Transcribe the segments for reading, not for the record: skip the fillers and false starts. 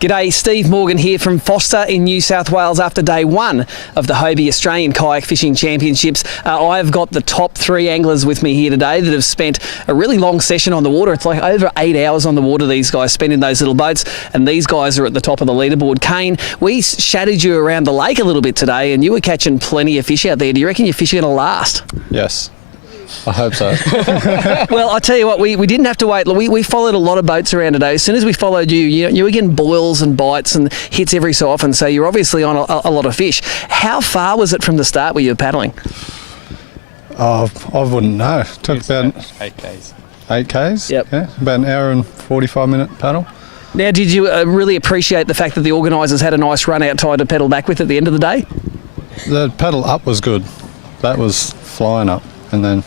G'day, Steve Morgan here from Forster in New South Wales after day one of the Hobie Australian Kayak Fishing Championships. I've got the top three anglers with me here today that have spent a really long session on the water. It's like over 8 hours on the water these guys spend in those little boats, and these guys are at the top of the leaderboard. Kane, we shadowed you around the lake a little bit today and you were catching plenty of fish out there. Do you reckon your fish are going to last? Yes. I hope so. Well, I tell you what, we didn't have to wait. We followed a lot of boats around today. As soon as we followed you were getting boils and bites and hits every so often, so you're obviously on a lot of fish. How far was it from the start where you were paddling? I wouldn't know. It took about 8 Ks. 8 Ks? Yep. Yeah, about an hour and 45-minute paddle. Now, did you really appreciate the fact that the organisers had a nice run out tide to pedal back with at the end of the day? The paddle up was good. That was flying up. And then,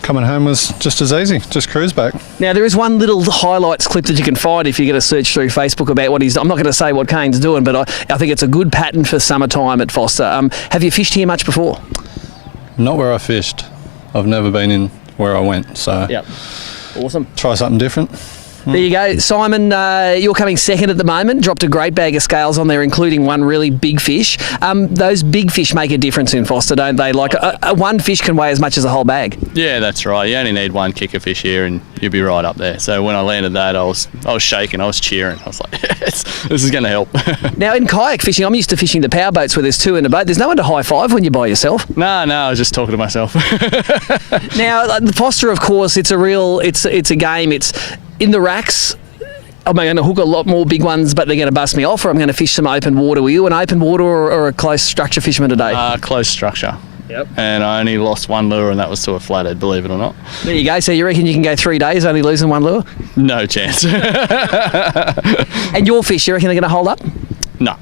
coming home was just as easy, just cruise back. Now, there is one little highlights clip that you can find if you get a search through Facebook about what he's... I'm not going to say what Kane's doing, but I think it's a good pattern for summertime at Forster. Have you fished here much before? Not where I fished. I've never been in where I went, so Yep. Awesome. try something different. There you go. Simon, you're coming second at the moment. Dropped a great bag of scales on there, including one really big fish. Those big fish make a difference in Forster, don't they? Like one fish can weigh as much as a whole bag. Yeah, that's right. You only need one kicker fish here and you'll be right up there. So when I landed that, I was shaking, I was cheering. I was like, yes, this is going to help. Now, in kayak fishing, I'm used to fishing the power boats where there's two in a boat. There's no one to high five when you're by yourself. No, I was just talking to myself. Now, the Forster, of course, it's a game. It's in the racks. I'm going to hook a lot more big ones, but they're going to bust me off, or I'm going to fish some open water. Were you an open water or a close structure fisherman today? Close structure. Yep. And I only lost one lure, and that was to a flathead, believe it or not. There you go. So you reckon you can go 3 days only losing one lure? No chance. And your fish, you reckon they're going to hold up? No.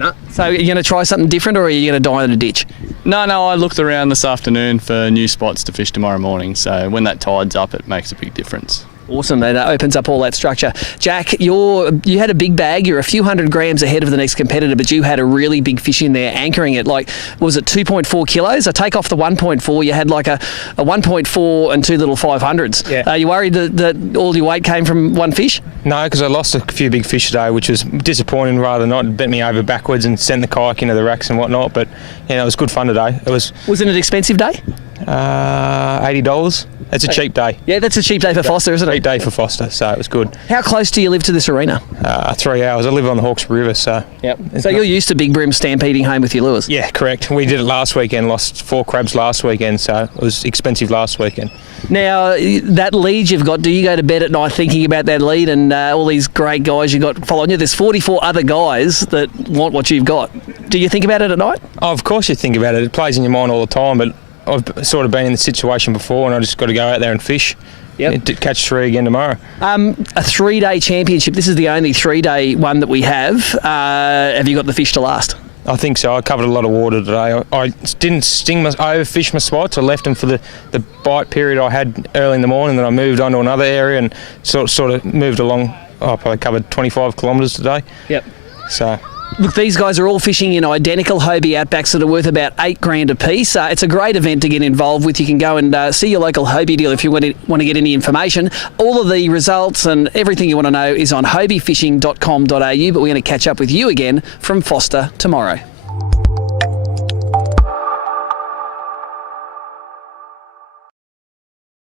No. So you're going to try something different, or are you going to die in a ditch? No, I looked around this afternoon for new spots to fish tomorrow morning. So when that tide's up, it makes a big difference. Awesome, that opens up all that structure. Jack, you had a big bag. You're a few hundred grams ahead of the next competitor, but you had a really big fish in there anchoring it. Like, was it 2.4 kilos? I take off the 1.4. You had like a 1.4 and two little 500s. Yeah. Are you worried that all your weight came from one fish? No, because I lost a few big fish today, which was disappointing rather than not. It bent me over backwards and sent the kayak into the racks and whatnot. But yeah, it was good fun today. Was it an expensive day? $80. It's a cheap day. Yeah, that's a cheap day for Forster, isn't it? Cheap day for Forster, so it was good. How close do you live to this arena? 3 hours. I live on the Hawkesbury River, so... Yep. So you're used to big brim stampeding home with your lures? Yeah, correct. We did it last weekend, lost 4 crabs last weekend, so it was expensive last weekend. Now, that lead you've got, do you go to bed at night thinking about that lead and all these great guys you've got following you? There's 44 other guys that want what you've got. Do you think about it at night? Oh, of course you think about it. It plays in your mind all the time, but I've sort of been in the situation before and I just got to go out there and fish. Yep. To catch 3 again tomorrow. A 3-day championship. This is the only 3-day one that we have. Have you got the fish to last? I think so. I covered a lot of water today. I didn't overfish my spots. I left them for the bite period I had early in the morning, then I moved on to another area and sort of moved along. I probably covered 25 kilometres today. Yep. So... Look, these guys are all fishing in identical Hobie outbacks that are worth about $8,000 a piece. It's a great event to get involved with. You can go and see your local Hobie dealer if you want to get any information. All of the results and everything you want to know is on hobiefishing.com.au, but we're going to catch up with you again from Forster tomorrow.